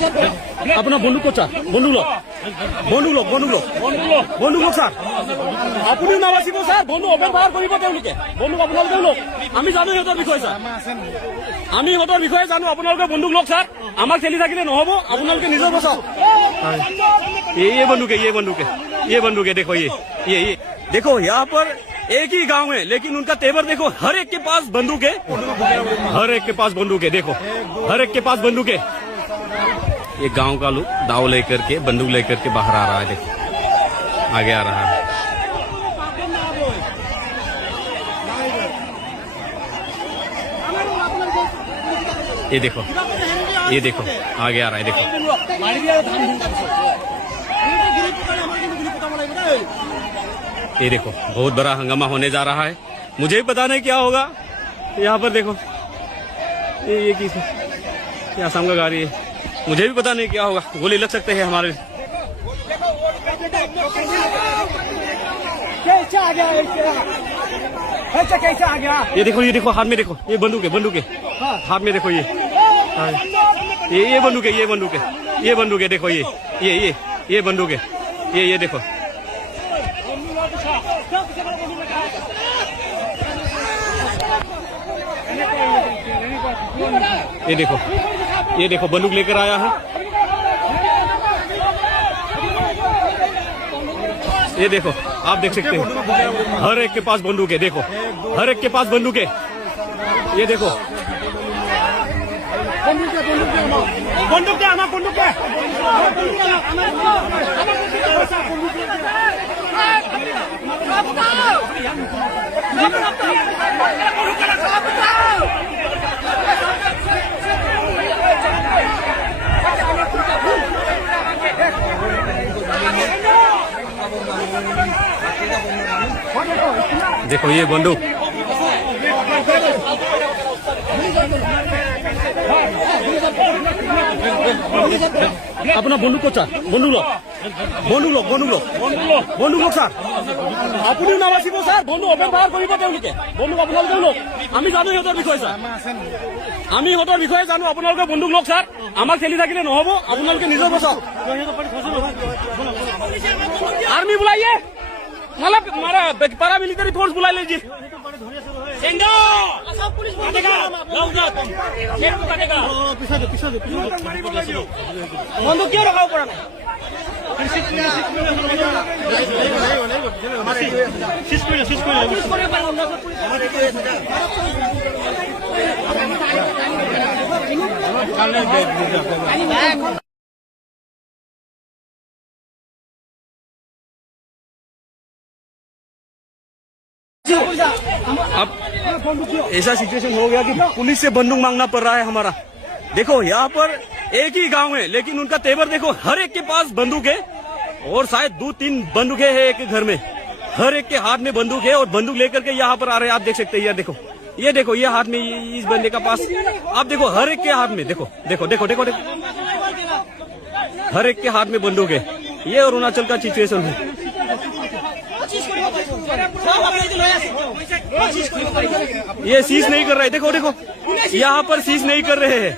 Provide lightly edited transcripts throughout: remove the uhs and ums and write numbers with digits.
अपना बंदूक को बंदूक लोग सर अपनी नाबासिब सर बंदूक ओपेन बाहर करिब बंदूक आपनालोके लोक आमी जानो इहतर বিষয় सर आमी इहतर বিষয়ে जानो आपनालोके बंदूक लोक सर आमाक चेली থাকিলে নহব आपनालोके নিজৰ बचाओ ये बंदूक है देखो ये देखो यहाँ पर एक ही गांव है लेकिन उनका तेवर देखो हर एक के पास बंदूक है देखो हर एक के पास बंदूक है। ये गांव का लोग दाव लेकर के बंदूक लेकर के बाहर आ रहा है देखो आगे आ रहा है ये देखो आगे आ रहा है देखो ये देखो बहुत बड़ा हंगामा होने जा रहा है मुझे भी पता नहीं क्या होगा यहाँ पर देखो ये किस ये आसाम का गाड़ी है मुझे भी पता नहीं क्या होगा गोली लग सकते हैं हमारे ये देखो हाथ में देखो ये बंदूक है हाथ में देखो ये बंदूक है देखो ये बंदूक है ये देखो ये देखो बंदूक लेकर आया है ये देखो आप देख सकते हैं हर एक के पास बंदूक है देखो हर एक के पास बंदूक है ये देखो देखो ये बंदूक अपना बंदूक को बंदूक लोग सर अपनी नाबासिब सर बंदूक ओपेन बाहर करिब बंदूक आपनालोके लोक आमी जानो इहतर বিষয় सर आमी इहतर বিষয়ে जानो आपनालोके बंदूक लोक सर आमाक चेली থাকিলে নহব आपनालोके নিজৰ बचाओ आर्मी बुलाइए मतलब हमारा पारा मिलिट्री फोर्स बुला लीजिए बंदूक क्यों रखा ऊपर अब ऐसा सिचुएशन हो गया कि पुलिस से बंदूक मांगना पड़ रहा है हमारा देखो यहाँ पर एक ही गांव है लेकिन उनका तेवर देखो हर एक के पास बंदूक है और शायद 2-3 बंदूकें हैं एक घर में हर एक के हाथ में बंदूक है और बंदूक लेकर के यहाँ पर आ रहे हैं आप देख सकते हैं यार देखो ये हाथ में इस बंदे का पास आप देखो हर एक के हाथ में देखो हर एक के हाथ में बंदूक है ये अरुणाचल का सिचुएशन है ये सीज नहीं कर रहे देखो यहाँ पर सीज नहीं कर रहे हैं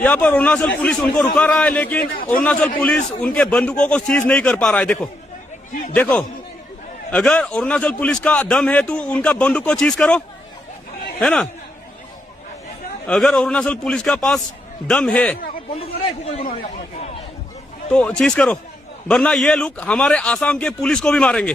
यहाँ पर अरुणाचल पुलिस उनको रुका रहा है लेकिन अरुणाचल पुलिस उनके बंदूकों को सीज नहीं कर पा रहा है देखो अगर अरुणाचल पुलिस का दम है तो उनका बंदूक को सीज करो है ना अगर अरुणाचल पुलिस का पास दम है तो सीज करो वरना ये लोग हमारे आसाम के पुलिस को भी मारेंगे।